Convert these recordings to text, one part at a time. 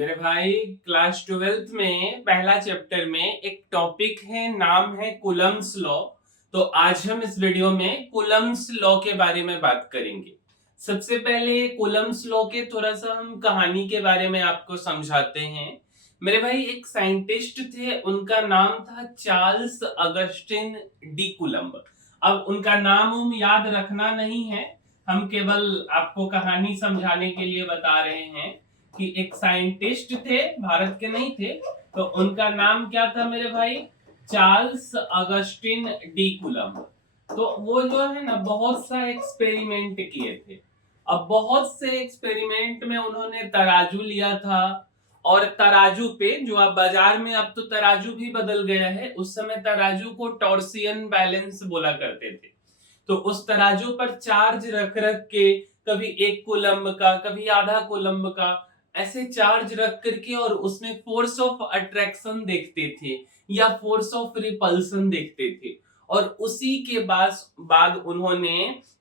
मेरे भाई class 12th में पहला चैप्टर में एक टॉपिक है, नाम है कूलम्ब्स लॉ। तो आज हम इस वीडियो में कूलम्ब्स लॉ के बारे में बात करेंगे। सबसे पहले कूलम्ब्स लॉ के थोड़ा सा हम कहानी के बारे में आपको समझाते हैं। मेरे भाई एक साइंटिस्ट थे, उनका नाम था चार्ल्स अगस्टिन डी कूलम्ब। अब उनका नाम हम याद रखना नहीं है, हम केवल आपको कहानी समझाने के लिए बता रहे हैं कि एक साइंटिस्ट थे, भारत के नहीं थे। तो उनका नाम क्या था मेरे भाई? Charles Augustine D coulomb. तो वो जो है ना बहुत सा एक्सपेरिमेंट किए थे। अब बहुत से एक्सपेरिमेंट में उन्होंने तराजू लिया था, और तराजू पे जो आप बाजार में, अब तो तराजू भी बदल गया है, उस समय तराजू को टॉर्सियन बैलेंस बोला करते थे। तो उस तराजू पर चार्ज रख रख के, कभी 1 कूलम्ब का, कभी आधा कूलम्ब का, ऐसे चार्ज रख करके और उसमें फोर्स ऑफ अट्रैक्शन देखते थे या फोर्स ऑफ रिपल्सन देखते थे। और उसी के बाद उन्होंने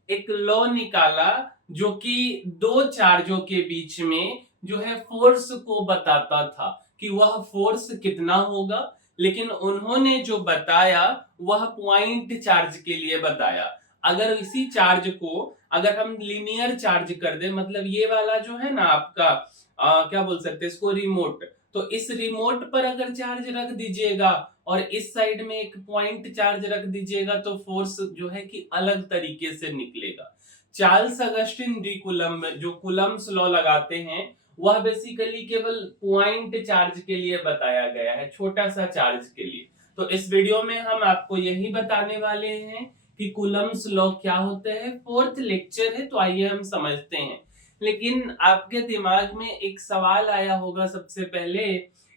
एक लॉ निकाला जो कि दो चार्जों के बीच में जो है फोर्स को बताता था कि वह फोर्स कितना होगा। लेकिन उन्होंने जो बताया वह पॉइंट चार्ज के लिए बताया। अगर इसी चार्ज को अगर हम लीनियर चार्ज कर दे, मतलब ये वाला जो है ना आपका क्या बोल सकते हैं इसको, रिमोट। तो इस रिमोट पर अगर चार्ज रख दीजिएगा और इस साइड में एक पॉइंट चार्ज रख दीजिएगा तो फोर्स जो है कि अलग तरीके से निकलेगा। चार्ल्स अगस्टिन डी कूलम्ब जो कूलम्ब्स लॉ लगाते हैं, वह बेसिकली केवल पॉइंट चार्ज के लिए बताया गया है, छोटा सा चार्ज के लिए। तो इस वीडियो में हम आपको यही बताने वाले हैं कि कूलम्ब्स लॉ क्या होते हैं। फोर्थ लेक्चर है, तो आइए हम समझते हैं। लेकिन आपके दिमाग में एक सवाल आया होगा सबसे पहले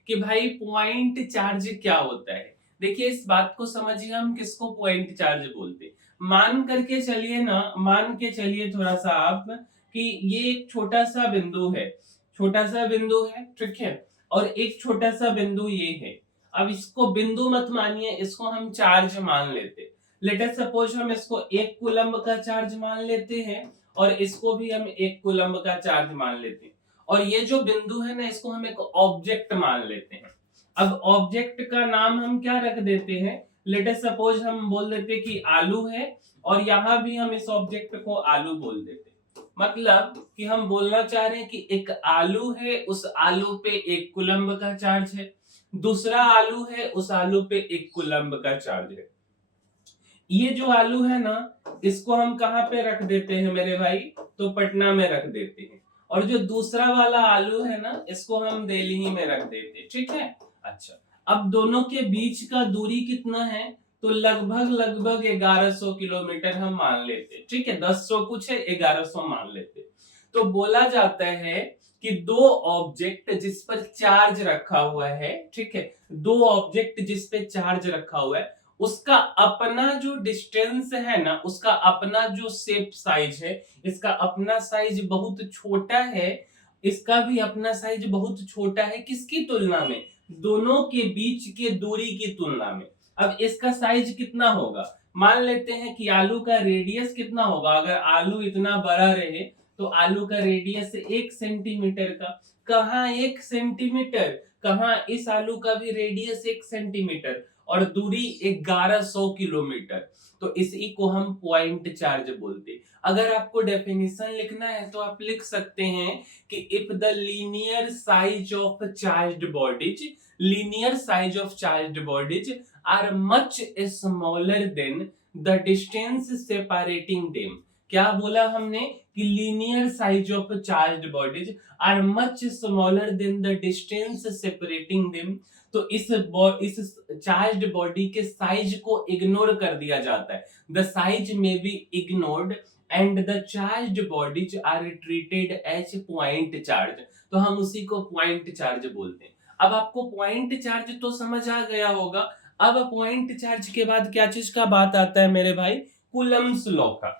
कि भाई पॉइंट चार्ज क्या होता है। देखिए इस बात को समझिए, हम किसको पॉइंट चार्ज बोलते हैं। मान करके चलिए ना, मान के चलिए थोड़ा सा आप कि ये एक छोटा सा बिंदु है, छोटा सा बिंदु है, ठीक है। और एक छोटा सा बिंदु ये है। अब इसको बिंदु मत मानिए, इसको हम चार्ज मान लेते। लेट अस सपोज हम इसको 1 कूलम्ब का चार्ज मान लेते हैं और इसको भी हम 1 कूलम्ब का चार्ज मान लेते हैं। और ये जो बिंदु है ना, इसको हम एक ऑब्जेक्ट मान लेते हैं। अब ऑब्जेक्ट का नाम हम क्या रख देते हैं? लेट अस सपोज हम बोल देते कि आलू है, और यहां भी हम इस ऑब्जेक्ट को आलू बोल देते। मतलब कि हम बोलना चाह रहे हैं कि एक आलू है, उस आलू पे 1 कूलम्ब का चार्ज है। दूसरा आलू है, उस आलू पे 1 कूलम्ब का चार्ज है। ये जो आलू है ना, इसको हम कहां पे रख देते हैं मेरे भाई? तो पटना में रख देते हैं। और जो दूसरा वाला आलू है ना, इसको हम दिल्ली में रख देते हैं, ठीक है। अच्छा, अब दोनों के बीच का दूरी कितना है? तो लगभग लगभग 1100 किलोमीटर हम मान लेते, ठीक है। 1000 कुछ है, 1100 मान लेते। तो बोला जाता है कि दो ऑब्जेक्ट जिस पर चार्ज रखा हुआ है, ठीक है, दो ऑब्जेक्ट जिस पे चार्ज रखा हुआ है, उसका अपना जो डिस्टेंस है ना, उसका अपना जो शेप साइज है, इसका अपना साइज बहुत छोटा है, इसका भी अपना साइज बहुत छोटा है। किसकी तुलना में? दोनों के बीच के दूरी की तुलना में। अब इसका साइज कितना होगा? मान लेते हैं कि आलू का रेडियस कितना होगा। अगर आलू इतना बड़ा रहे तो आलू का रेडियस 1 सेंटीमीटर का। कहाँ 1 सेंटीमीटर? कहाँ इस आलू का भी रेडियस 1 सेंटीमीटर और दूरी 1100 किलोमीटर। तो इसी को हम पॉइंट चार्ज बोलते। अगर आपको डेफिनेशन लिखना है तो आप लिख सकते हैं कि if the linear size of charged bodies, linear size of charged bodies are much smaller than the distance separating them. क्या बोला हमने? कि linear size of charged bodies are much smaller than the distance separating them. तो इस charged body के size को ignore कर दिया जाता है। The size may be ignored and the charged bodies are treated as point charge. तो हम उसी को पॉइंट चार्ज बोलते हैं। अब आपको पॉइंट चार्ज तो समझ आ गया होगा। अब पॉइंट चार्ज के बाद क्या चीज का बात आता है मेरे भाई? कूलम्ब्स लॉ का।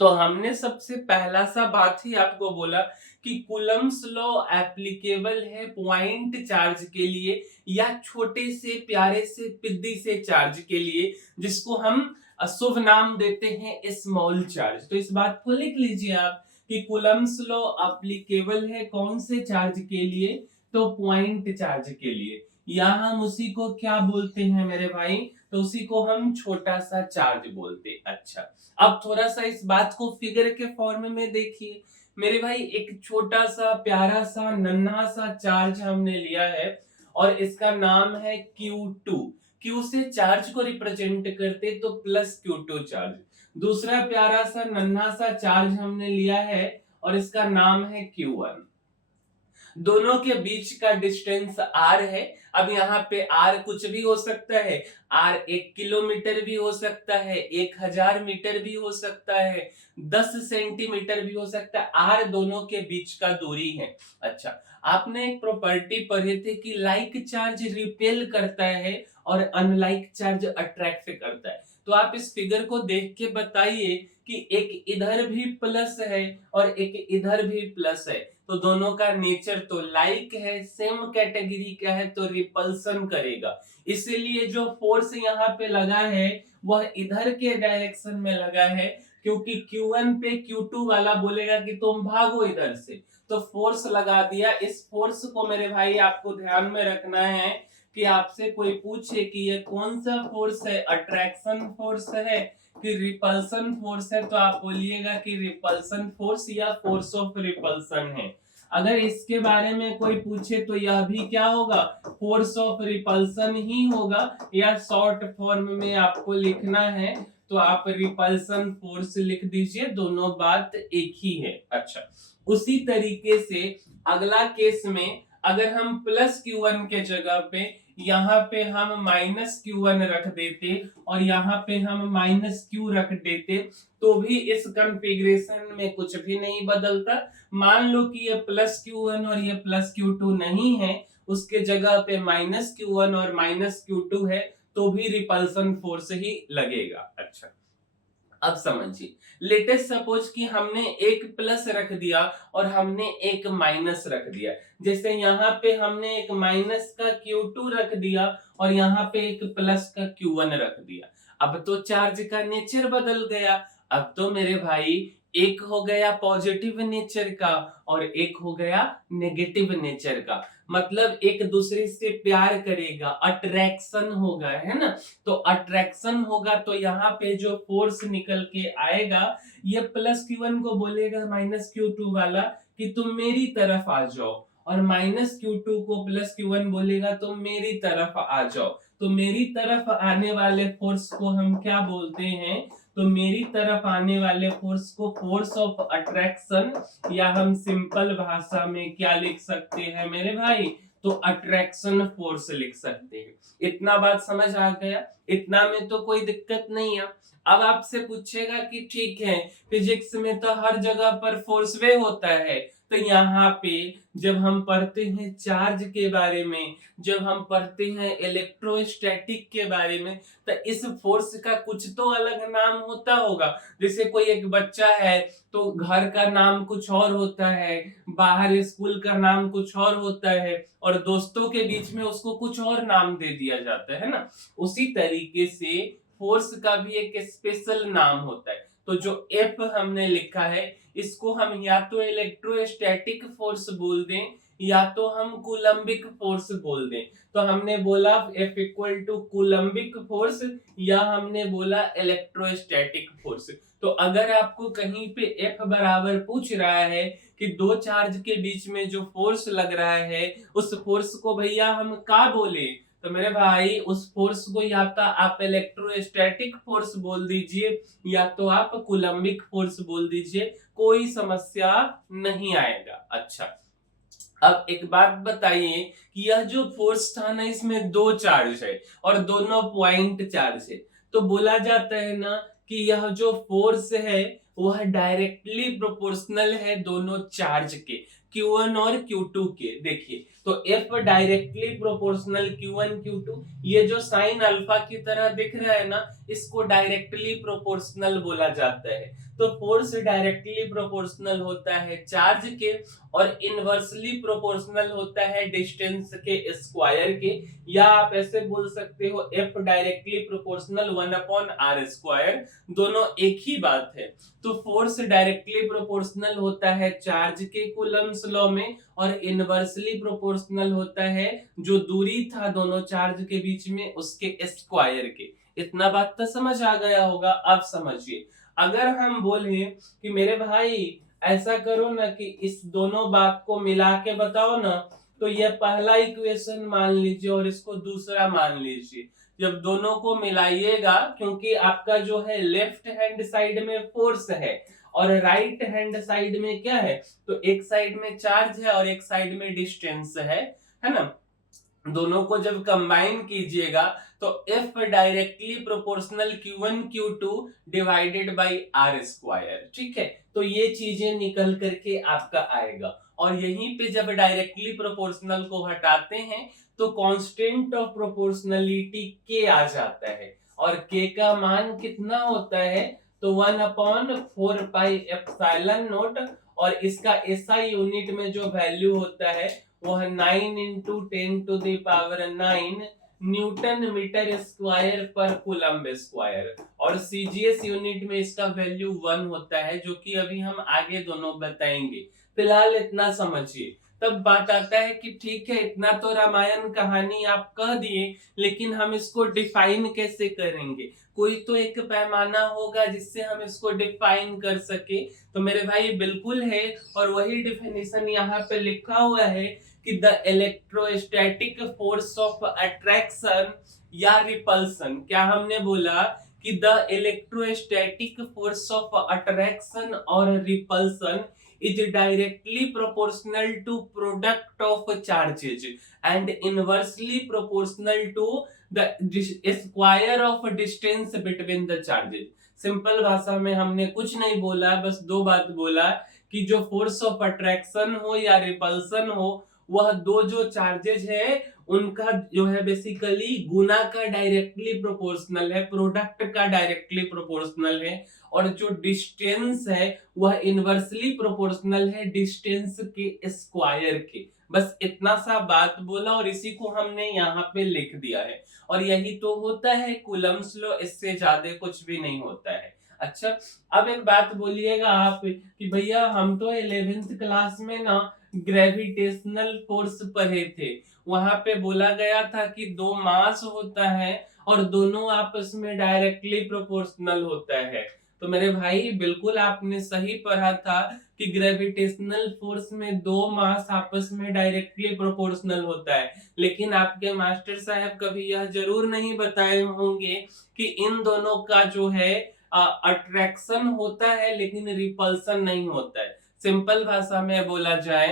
तो हमने सबसे पहला सा बात ही आपको बोला कि कूलम्ब्स लॉ एप्लीकेबल है पॉइंट चार्ज के लिए, या छोटे से प्यारे से पिद्दी से चार्ज के लिए, जिसको हम शुभ नाम देते हैं स्मॉल चार्ज। तो इस बात को लिख लीजिए आप कि कूलम्ब्स लॉ एप्लीकेबल है कौन से चार्ज के लिए? तो पॉइंट चार्ज के लिए यहाँ हम उसी को क्या बोलते हैं मेरे भाई, तो उसी को हम छोटा सा चार्ज बोलते हैं। अच्छा, अब थोड़ा सा इस बात को फिगर के फॉर्म में देखिए मेरे भाई, एक छोटा सा प्यारा सा नन्हा सा चार्ज हमने लिया है और इसका नाम है Q2। Q से चार्ज को रिप्रेजेंट करते तो प्लस Q2 चार्ज। दूसरा प्यारा सा नन्हा सा चार्ज हमने लिया है और इसका नाम है Q1। दोनों के बीच का डिस्टेंस r है। अब यहाँ पे r कुछ भी हो सकता है, r 1 किलोमीटर भी हो सकता है, 1000 मीटर भी हो सकता है, 10 सेंटीमीटर भी हो सकता है। r दोनों के बीच का दूरी है। अच्छा, आपने एक प्रॉपर्टी पढ़े थे कि लाइक चार्ज रिपेल करता है और अनलाइक चार्ज अट्रैक्ट करता है। तो आप इस फिगर को देख के बताइए कि एक इधर भी प्लस है और एक इधर भी प्लस है, तो दोनों का नेचर तो लाइक है, सेम कैटेगरी का है, तो रिपल्सन करेगा। इसीलिए जो फोर्स यहाँ पे लगा है वह इधर के डायरेक्शन में लगा है, क्योंकि Q1 पे Q2 वाला बोलेगा कि तुम भागो इधर से, तो फोर्स लगा दिया। इस फोर्स को मेरे भाई आपको ध्यान में रखना है कि आपसे कोई पूछे कि ये कौन सा फोर्स है, अट्रैक्शन फोर्स है कि रिपल्सन फोर्स है, तो आप बोलिएगा कि रिपल्सन फोर्स या फोर्स ऑफ रिपल्सन है। अगर इसके बारे में कोई पूछे तो यह भी क्या होगा, फोर्स ऑफ रिपल्सन ही होगा, या शॉर्ट फॉर्म में आपको लिखना है तो आप रिपल्सन फोर्स लिख दीजिए, दोनों बात एक ही है। अच्छा, उसी तरीके से अगला केस में अगर हम प्लस Q1 के जगह पे यहाँ पे हम माइनस Q1 रख देते और यहाँ पे हम माइनस Q रख देते, तो भी इस कॉन्फ़िगरेशन में कुछ भी नहीं बदलता। मान लो कि ये प्लस Q1 और ये प्लस Q2 नहीं है, उसके जगह पे माइनस Q1 और माइनस Q2 है, तो भी रिपल्सन फोर्स ही लगेगा। अच्छा, अब समझिए, लेटेस्ट सपोज कि हमने एक प्लस रख दिया और हमने एक माइनस रख दिया। जैसे यहाँ पे हमने एक माइनस का Q2 रख दिया और यहाँ पे एक प्लस का Q1 रख दिया। अब तो चार्ज का नेचर बदल गया। अब तो मेरे भाई एक हो गया पॉजिटिव नेचर का और एक हो गया नेगेटिव नेचर का, मतलब एक दूसरे से प्यार करेगा, अट्रैक्शन होगा, है ना। तो अट्रैक्शन होगा तो यहाँ पे जो फोर्स निकल के आएगा, ये प्लस Q1 को बोलेगा माइनस Q2 वाला कि तुम मेरी तरफ आ जाओ, और माइनस Q2 को प्लस Q1 बोलेगा तुम मेरी तरफ आ जाओ। तो मेरी तरफ आने वाले फोर्स को हम क्या बोलते हैं, तो मेरी तरफ आने वाले फोर्स को फोर्स ऑफ अट्रैक्शन, या हम सिंपल भाषा में क्या लिख सकते हैं मेरे भाई, तो अट्रैक्शन फोर्स लिख सकते हैं। इतना बात समझ आ गया, इतना में तो कोई दिक्कत नहीं है। अब आपसे पूछेगा कि ठीक है, फिजिक्स में तो हर जगह पर फोर्स वे होता है, तो यहाँ पे जब हम पढ़ते हैं चार्ज के बारे में, जब हम पढ़ते हैं इलेक्ट्रोस्टैटिक के बारे में, तो इस फोर्स का कुछ तो अलग नाम होता होगा। जैसे कोई एक बच्चा है तो घर का नाम कुछ और होता है, बाहर स्कूल का नाम कुछ और होता है, और दोस्तों के बीच में उसको कुछ और नाम दे दिया जाता है ना। उसी तरीके से फोर्स का भी एक स्पेशल नाम होता है। तो जो F हमने लिखा है, इसको हम या तो इलेक्ट्रोस्टैटिक फोर्स बोल दें या तो हम कूलम्बिक फोर्स बोल दें। तो हमने बोला F equal to coulombic force, या हमने बोला इलेक्ट्रोस्टैटिक फोर्स। तो अगर आपको कहीं पे F बराबर पूछ रहा है कि दो चार्ज के बीच में जो फोर्स लग रहा है, उस फोर्स को भैया हम क्या बोले, तो मेरे भाई उस फोर्स को या तो आप इलेक्ट्रोस्टैटिक फोर्स बोल दीजिए या तो आप कूलम्बिक फोर्स बोल दीजिए, कोई समस्या नहीं आएगा। अच्छा, अब एक बात बताइए कि यह जो फोर्स था ना, इसमें दो चार्ज है और दोनों पॉइंट चार्ज है, तो बोला जाता है ना कि यह जो फोर्स है वह डायरेक्टली प्रोपोर्शनल है दोनों चार्ज के, Q1 और Q2 के। देखिए, तो F directly proportional Q1 Q2, ये जो साइन अल्फा की तरह दिख रहा है ना, इसको डायरेक्टली प्रोपोर्शनल बोला जाता है। तो फोर्स डायरेक्टली प्रोपोर्शनल होता है चार्ज के और इनवर्सली प्रोपोर्शनल होता है डिस्टेंस के स्क्वायर के, या आप ऐसे बोल सकते हो F डायरेक्टली प्रोपोर्शनल 1/r²। दोनों एक ही बात है। तो फोर्स डायरेक्टली प्रोपोर्शनल होता है चार्ज के कूलम्स लॉ में और इनवर्सली प्रोपोर्शनल होता है जो दूरी था दोनों चार्ज के बीच में उसके स्क्वायर के। इतना बात तो समझ आ गया होगा। अब समझिए, अगर हम बोले कि मेरे भाई ऐसा करो ना कि इस दोनों बात को मिला के बताओ ना, तो ये पहला इक्वेशन मान लीजिए और इसको दूसरा मान लीजिए। जब दोनों को मिलाइएगा, क्योंकि आपका जो है लेफ्ट हैंड साइड में फोर्स है और राइट हैंड साइड में क्या है, तो एक साइड में चार्ज है और एक साइड में डिस्टेंस है ना। दोनों को जब कंबाइन कीजिएगा तो F directly proportional Q1 Q2 divided by r²। ठीक है, तो ये चीजें निकल करके आपका आएगा। और यहीं पे जब डायरेक्टली प्रोपोर्शनल को हटाते हैं तो कांस्टेंट ऑफ प्रोपोर्शनलिटी K आ जाता है और K का मान कितना होता है, तो 1/4πε0। और इसका SI यूनिट में जो वैल्यू होता है वह 9 × 10⁹ न्यूटन मीटर स्क्वायर पर कूलम्ब स्क्वायर। और सीजीएस यूनिट में इसका वैल्यू 1 होता है, जो कि अभी हम आगे दोनों बताएंगे। फिलहाल इतना समझिए। तब बात आता है कि ठीक है, इतना तो रामायण कहानी आप कह दिए, लेकिन हम इसको डिफाइन कैसे करेंगे? कोई तो एक पैमाना होगा जिससे हम इसको डिफाइन कर सके। तो मेरे भाई बिल्कुल है, और वही डिफिनेशन यहाँ पे लिखा हुआ है कि the electrostatic force of attraction या रिपल्सन। क्या हमने बोला कि the electrostatic force of attraction और repulsion is directly proportional to product of charges and inversely proportional to the square of distance between the charges। Simple भाषा में हमने कुछ नहीं बोला, बस दो बात बोला कि जो फोर्स ऑफ अट्रैक्शन हो या रिपल्सन हो, वह दो जो चार्जेज है उनका जो है बेसिकली गुना का डायरेक्टली प्रोपोर्शनल है, प्रोडक्ट का डायरेक्टली प्रोपोर्शनल है, और जो डिस्टेंस है वह इनवर्सली प्रोपोर्शनल है डिस्टेंस के स्क्वायर के। बस इतना सा बात बोला और इसी को हमने यहाँ पे लिख दिया है। और यही तो होता है कूलम्स लॉ, इससे ज्यादा कुछ भी नहीं होता है। अच्छा, अब एक बात बोलिएगा आप कि भैया हम तो 11th क्लास में ना ग्रेविटेशनल फोर्स पढ़े थे, वहां पे बोला गया था कि दो मास होता है और दोनों आपस में डायरेक्टली प्रोपोर्शनल होता है। तो मेरे भाई बिल्कुल आपने सही पढ़ा था कि ग्रेविटेशनल फोर्स में दो मास आपस में डायरेक्टली प्रोपोर्शनल होता है, लेकिन आपके मास्टर साहब कभी यह जरूर नहीं बताए होंगे कि इन दोनों का जो है अट्रैक्शन होता है लेकिन रिपल्सन नहीं होता है। सिंपल भाषा में बोला जाए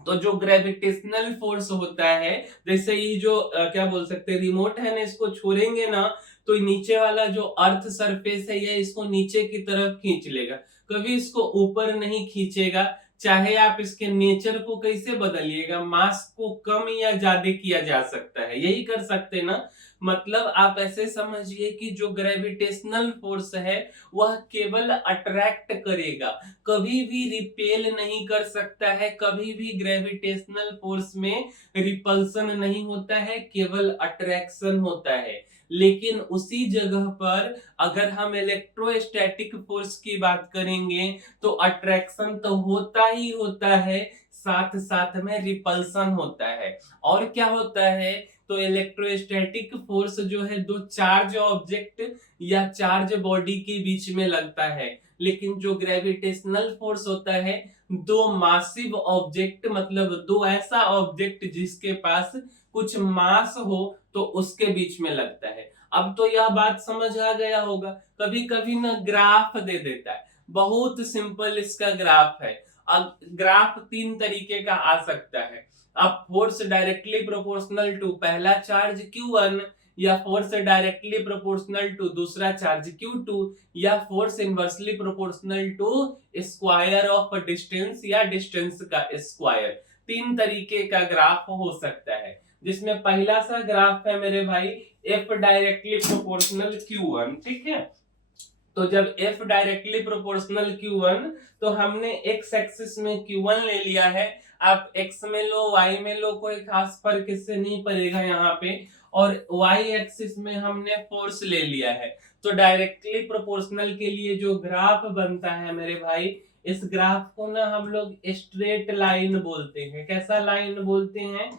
तो जो ग्रेविटेशनल फोर्स होता है, जैसे ये जो क्या बोल सकते हैं रिमोट है ना, इसको छोड़ेंगे ना तो नीचे वाला जो अर्थ सरफेस है ये इसको नीचे की तरफ खींच लेगा, कभी इसको ऊपर नहीं खींचेगा। चाहे आप इसके नेचर को कैसे बदलिएगा, मास को कम या ज्यादा किया जा सकता है, यही कर सकते ना। मतलब आप ऐसे समझिए कि जो ग्रेविटेशनल फोर्स है वह केवल अट्रैक्ट करेगा, कभी भी रिपेल नहीं कर सकता है, कभी भी ग्रेविटेशनल फोर्स में रिपल्सन नहीं होता है, केवल अट्रैक्शन होता है। लेकिन उसी जगह पर अगर हम इलेक्ट्रोस्टैटिक फोर्स की बात करेंगे तो अट्रैक्शन तो होता ही होता है, साथ साथ में रिपल्सन होता है। और क्या होता है, तो इलेक्ट्रोस्टैटिक फोर्स जो है दो चार्ज ऑब्जेक्ट या चार्ज बॉडी के बीच में लगता है, लेकिन जो ग्रेविटेशनल फोर्स होता है दो मासिव ऑब्जेक्ट, मतलब दो ऐसा ऑब्जेक्ट जिसके पास कुछ मास हो तो उसके बीच में लगता है। अब तो यह बात समझ आ गया होगा। कभी कभी ना ग्राफ दे देता है, बहुत सिंपल इसका ग्राफ है। अब ग्राफ तीन तरीके का आ सकता है। अब फोर्स डायरेक्टली प्रोपोर्शनल टू पहला चार्ज Q1, या फोर्स डायरेक्टली प्रोपोर्शनल टू दूसरा चार्ज Q2, या force inversely proportional to square of distance या डिस्टेंस का स्क्वायर। तीन तरीके का ग्राफ हो सकता है, जिसमें पहला सा ग्राफ है मेरे भाई F डायरेक्टली प्रोपोर्शनल Q1। ठीक है, तो जब f डायरेक्टली प्रोपोर्शनल q1, तो हमने x एक्सिस में q1 ले लिया है। आप x में लो y में लो, कोई खास फर्क इससे नहीं पड़ेगा यहाँ पे। और y एक्सिस में हमने फोर्स ले लिया है। तो डायरेक्टली प्रोपोर्शनल के लिए जो ग्राफ बनता है मेरे भाई, इस ग्राफ को ना हम लोग स्ट्रेट लाइन बोलते हैं। कैसा लाइन बोलते हैं?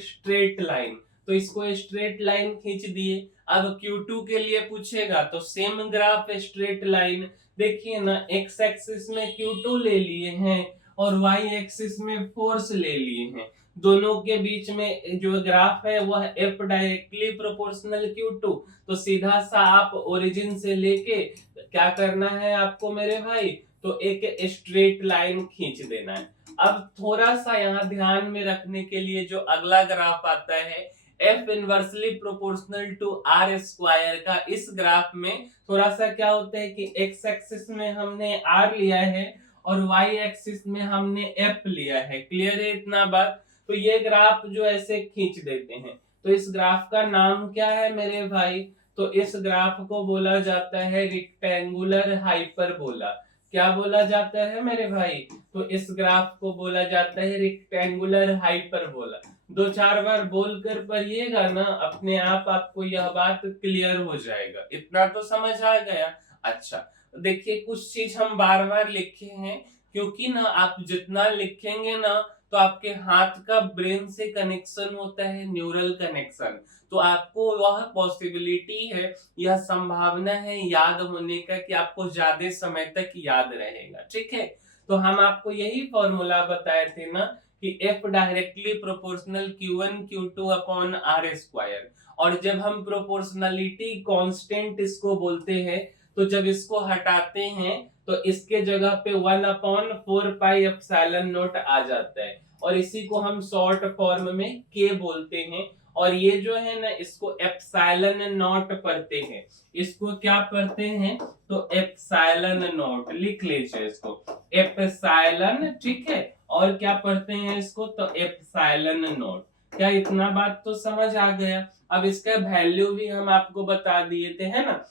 Straight line. तो इसको स्ट्रेट लाइन खींच दिए। अब Q2 के लिए पूछेगा तो सेम ग्राफ स्ट्रेट लाइन। देखिए ना, x एक्सिस में Q2 ले लिए हैं और y एक्सिस में फोर्स ले लिए हैं। दोनों के बीच में जो ग्राफ है वह f डायरेक्टली प्रोपोर्शनल Q2। तो सीधा सा आप ओरिजिन से लेके क्या करना है आपको मेरे भाई, तो एक स्ट्रेट लाइन खींच देना है। अब थोड़ा सा यहाँ ध्यान में रखने के लिए जो अगला ग्राफ आता है f inversely proportional to r square का, इस ग्राफ में थोड़ा सा क्या होता है कि x एक्सिस में हमने r लिया है और y एक्सिस में हमने f लिया है। क्लियर है इतना बात? तो ये ग्राफ जो ऐसे खींच देते हैं। तो इस ग्राफ का नाम क्या है मेरे भाई? तो इस ग्राफ को बोला जाता है रेक्टेंगुलर हाइपरबोला। क्या बोला जाता है मेरे भाई? तो इस ग्राफ को बोला जाता है रेक्टेंगुलर हाइपरबोला। दो चार बार बोलकर पढ़िएगा ना, अपने आप आपको यह बात क्लियर हो जाएगा। इतना तो समझ आ गया। अच्छा, देखिए कुछ चीज हम बार बार लिखे हैं, क्योंकि ना आप जितना लिखेंगे ना तो आपके हाथ का ब्रेन से कनेक्शन होता है, न्यूरल कनेक्शन। तो आपको वह पॉसिबिलिटी है, यह संभावना है याद होने का कि आपको ज्यादा समय तक याद रहेगा। ठीक है, तो हम आपको यही फॉर्मूला बताए थे ना कि f directly proportional q1 q2 upon r square. और जब हम प्रोपोर्शनलिटी कांस्टेंट इसको बोलते हैं, तो जब इसको हटाते हैं तो इसके जगह पे 1 अपॉन 4 पाई एप्सिलॉन नॉट आ जाता है, और इसी को हम शॉर्ट फॉर्म में k बोलते हैं। और ये जो है ना, इसको एप्सिलॉन नॉट पढ़ते हैं। इसको क्या पढ़ते हैं? तो एप्सिलॉन नॉट लिख लीजिए इसको, एप्सिलॉन। ठीक है, और क्या पढ़ते हैं इसको? तो एप्सिलॉन नॉट। क्या इतना बात तो समझ आ गया? अब इसका वैल्यू भी हम आपको बता दिए थे, है ना।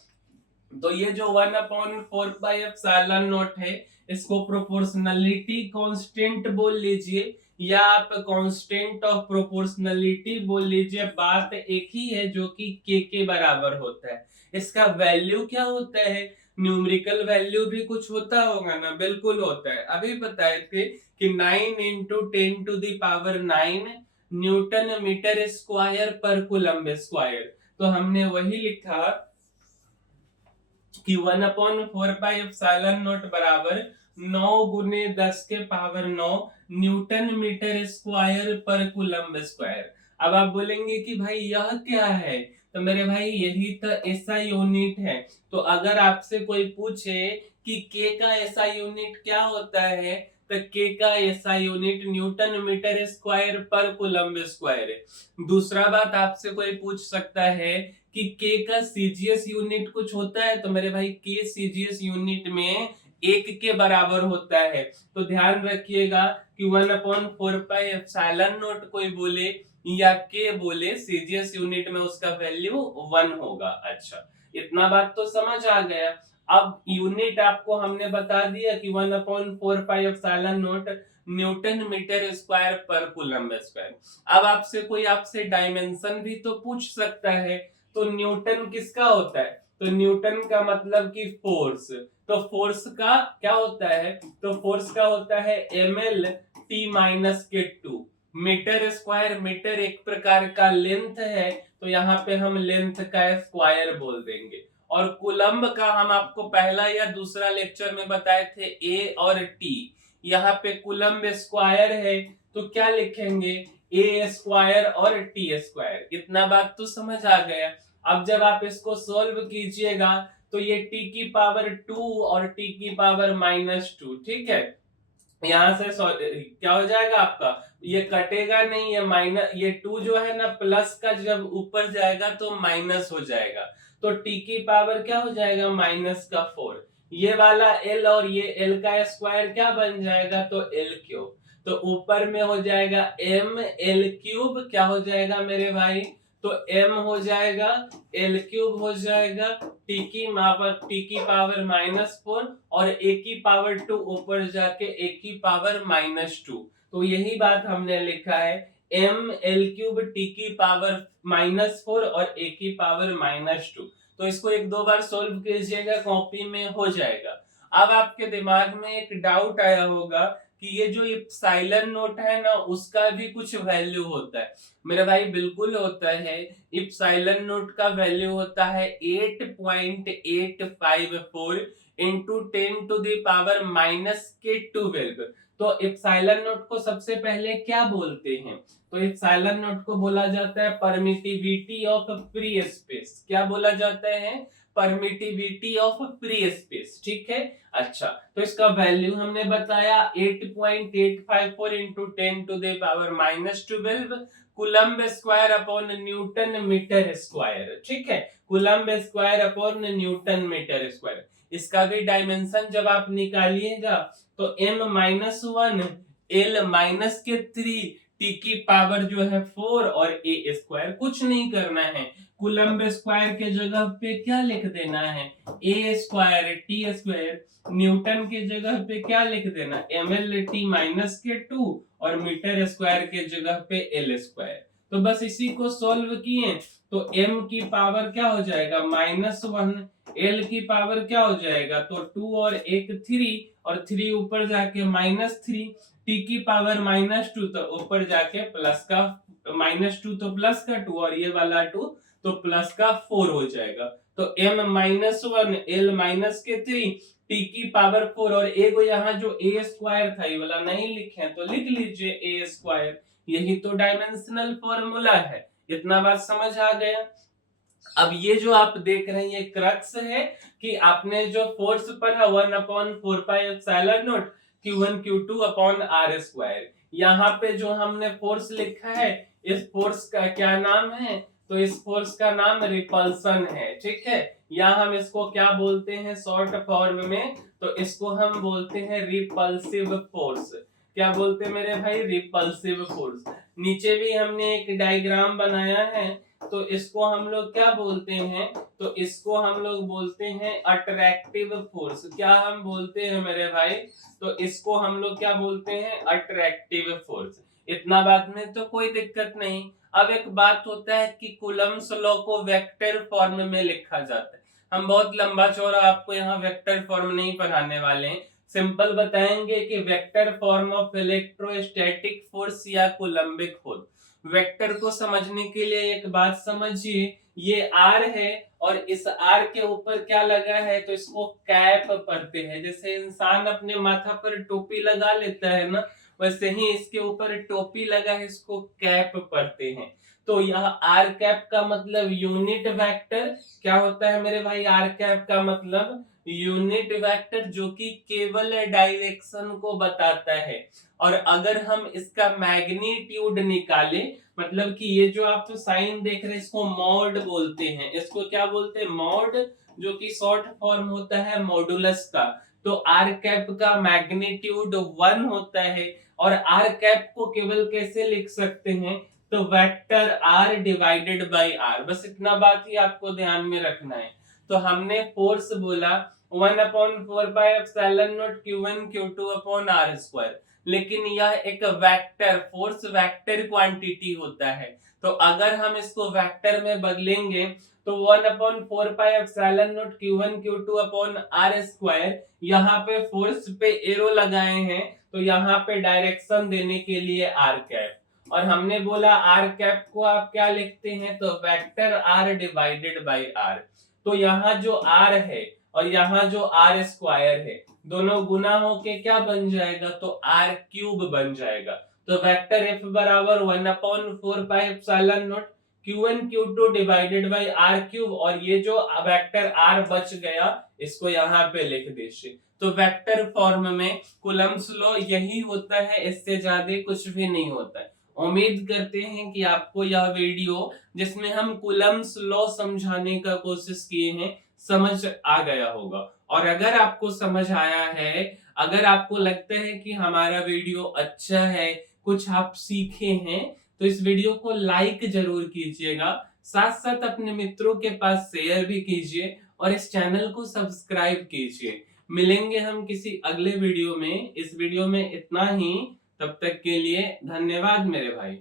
तो ये जो 1 अपॉन 4 पाई एप्सिलॉन नॉट है, इसको प्रोपोर्शनलिटी कांस्टेंट बोल लीजिए, या आप कांस्टेंट ऑफ प्रोपोर्शनलिटी बोल लीजिए। बात एक ही है, जो कि k के बराबर होता है। इसका वैल्यू क्या होता है? न्यूमेरिकल वैल्यू भी कुछ होता होगा ना? बिल्कुल होता है। अभी बताए थे कि 9 into 10 to the power 9 newton metre square पर कूलम्ब स्क्वायर। तो हमने वही लिखा कि 1 अपॉन 4 पाई एप्सिलॉन नॉट बराबर 9 गुने 10 के पावर 9 न्यूटन मीटर स्क्वायर पर कूलम्ब स्क्वायर। अब आप बोलेंगे कि भाई यह क्या है? तो मेरे भाई यही तो ऐसा यूनिट है। तो अगर आपसे कोई पूछे कि के का ऐसा यूनिट क्या होता है, तो के का ऐसा यूनिट न्यूटन मीटर स्क्वायर पर कूलम्ब स्क्वायर है। दूसरा बात आपसे कोई पूछ सकता है कि के का सीजीएस यूनिट कुछ होता है, तो मेरे भाई के सीजीएस यूनिट में 1 के बराबर होता है। तो ध्यान रखिएगा कि 1 अपॉन 4 पाई एप्सिलॉन नॉट कोई बोले या के बोले, सीजीएस यूनिट में उसका वैल्यू 1 होगा। अच्छा, इतना बात तो समझ आ गया। अब यूनिट आपको हमने बता दिया कि 1 upon 4 pi epsilon naught newton metre square पर कूलम्ब स्क्वायर। अब आपसे कोई डायमेंशन भी तो पूछ सकता है। तो न्यूटन किसका होता है? तो न्यूटन का मतलब कि फोर्स। तो फोर्स का क्या होता है? तो फोर्स का होता है ml t माइनस के 2 मीटर स्क्वायर। मीटर एक प्रकार का लेंथ है, तो यहाँ पे हम लेंथ का स्क्वायर बोल देंगे। और कूलम्ब का हम आपको पहला या दूसरा लेक्चर में बताए थे a और t। यहाँ पे कूलम्ब स्क्वायर है, तो क्या लिखेंगे? a स्क्वायर और t स्क्वायर। इतना बात तो समझ आ गया। अब जब आप इसको सोल्व कीजिएगा तो ये t की पावर 2 और t की पावर -2। ठीक है, यहाँ से क्या हो जाएगा आपका? ये कटेगा नहीं, ये माइनस, ये 2 जो है ना प्लस का जब ऊपर जाएगा तो माइनस हो जाएगा। तो t की पावर क्या हो जाएगा? माइनस का 4। ये वाला l और ये l का स्क्वायर क्या बन जाएगा? तो l क्यूब। तो ऊपर में हो जाएगा m l क्यूब, क्या हो जाएगा मेरे भाई? तो m हो जाएगा l क्यूब हो जाएगा t की पावर -4 और a की पावर 2 ऊपर जाके a की पावर -2। तो यही बात हमने लिखा है m l क्यूब t की पावर -4 और a की पावर -2। तो इसको एक दो बार सोल्व कीजिएगा, कॉपी में हो जाएगा। अब आपके दिमाग में एक डाउट आया होगा कि ये जो इप्सिलॉन नोट है ना, उसका भी कुछ वैल्यू होता है। मेरा भाई बिल्कुल होता है। इप्सिलॉन नोट का वैल्यू होता है 8.854 इंटू 10⁻⁻12। तो इप्सिलॉन नोट को सबसे पहले क्या बोलते हैं? तो इप्सिलॉन नोट को बोला जाता है परमिटिविटी ऑफ फ्री स्पेस। क्या बोला जाता है? Permittivity of free space. ठीक है। अच्छा, तो इसका वैल्यू हमने बताया 8.854 into 10⁻⁻12 coulomb square upon newton metre square. ठीक है, coulomb square upon newton metre square. इसका भी डायमेंशन जब आप निकालिएगा तो m-1 l-3 t की पावर जो है 4 और a स्क्वायर। कुछ नहीं करना है, कूलम्ब स्क्वायर के जगह पे क्या लिख देना है? a square t square. Newton के जगह पे क्या लिख देना? mlt-2 और मीटर स्क्वायर के जगह पे l स्क्वायर। तो बस इसी को सॉल्व किए तो m की पावर क्या हो जाएगा? -1। l की पावर क्या हो जाएगा? तो 2 और 1 3 और 3 ऊपर जाके -3, t की पावर -2 तो ऊपर जाके प्लस का -2 तो प्लस का 2 और ये वाला 2 तो प्लस का 4 हो जाएगा। तो m-1 l-3 t की पावर 4 और एक यहाँ जो a स्क्वायर था ये वाला नहीं लिखे तो लिख लीजिए a स्क्वायर। यही तो डायमेंशनल फॉर्मूला है। इतना बात समझ आ गया। अब ये जो आप देख रहे हैं ये क्रक्स है कि आपने जो फोर्स पर है 1/4πε0 Q1 Q2 upon R square. यहाँ पे जो हमने फोर्स लिखा है इस फोर्स का क्या नाम है? तो इस फोर्स का नाम रिपल्सन है। ठीक है, या हम इसको क्या बोलते हैं शॉर्ट फॉर्म में? तो इसको हम बोलते हैं रिपल्सिव फोर्स। क्या बोलते हैं मेरे भाई? Repulsive force. नीचे भी हमने एक डायग्राम बनाया है तो इसको हम लोग क्या बोलते हैं? तो इसको हम लोग बोलते हैं अट्रैक्टिव फोर्स। क्या हम बोलते हैं मेरे भाई? तो इसको हम लोग क्या बोलते हैं? Attractive force. इतना बात में तो कोई दिक्कत नहीं। अब एक बात होता है कि कूलम्ब्स लॉ को वेक्टर फॉर्म में लिखा जाता है। हम बहुत लंबा चौड़ा आपको यहाँ वेक्टर फॉर्म नहीं पढ़ाने वाले हैं, सिंपल बताएंगे कि vector form of electrostatic force या कूलम्बिक फोर्स। वेक्टर को समझने के लिए एक बात समझिए, ये R है और इस R के ऊपर क्या लगा है? तो इसको कैप पढ़ते हैं। जैसे इंसान अपने माथा पर टोपी लगा लेता है ना, वैसे ही इसके ऊपर टोपी लगा है, इसको कैप पढ़ते हैं। तो यह R कैप का मतलब यूनिट वेक्टर। क्या होता है मेरे भाई? R कैप का मतलब यूनिट वेक्टर जो कि केवल डायरेक्शन को बताता है। और अगर हम इसका मैग्नीट्यूड निकाले, मतलब कि ये जो आप साइन देख रहे हैं इसको मॉड बोलते हैं। इसको क्या बोलते हैं? मॉड, जो कि शॉर्ट फॉर्म होता है मॉडुलस का। तो आर कैप का मैग्नीट्यूड 1 होता है। और आर कैप को केवल कैसे लिख सकते हैं? तो vector R divided by R. बस इतना बात ही आपको ध्यान में रखना है। तो हमने फोर्स बोला 1/4πε0 Q1 Q2 upon R square, लेकिन यह एक वेक्टर फोर्स वेक्टर क्वांटिटी होता है। तो अगर हम इसको वेक्टर में बदलेंगे तो 1/4πε0 Q1 Q2 upon R square, यहाँ पे फोर्स पे एरो लगाए हैं तो यहाँ पे डायरेक्शन देने के लिए R कैप। और हमने बोला R कैप को आप क्या लिखते हैं? तो vector R divided by R। तो यहाँ जो R है और यहाँ जो R स्क्वायर है, दोनों गुना होके क्या बन जाएगा? तो R क्यूब बन जाएगा। तो वेक्टर F बराबर 1/4πε0 Q1 Q2 divided by R cube. और ये जो वेक्टर R बच गया इसको यहाँ पे लिख दीजिए। तो वेक्टर फॉर्म में कूलम्ब्स लॉ यही होता है, इससे ज्यादा कुछ भी नहीं होता है। उम्मीद करते हैं कि आपको यह वीडियो जिसमें हम कूलम्ब्स लॉ समझाने का कोशिश किए हैं समझ आ गया होगा। और अगर आपको समझ आया है, अगर आपको लगता है कि हमारा वीडियो अच्छा है, कुछ आप सीखे हैं, तो इस वीडियो को लाइक जरूर कीजिएगा साथ साथ अपने मित्रों के पास शेयर भी कीजिए और इस चैनल को सब्सक्राइब कीजिए। मिलेंगे हम किसी अगले वीडियो में। इस वीडियो में इतना ही। तब तक के लिए धन्यवाद मेरे भाई।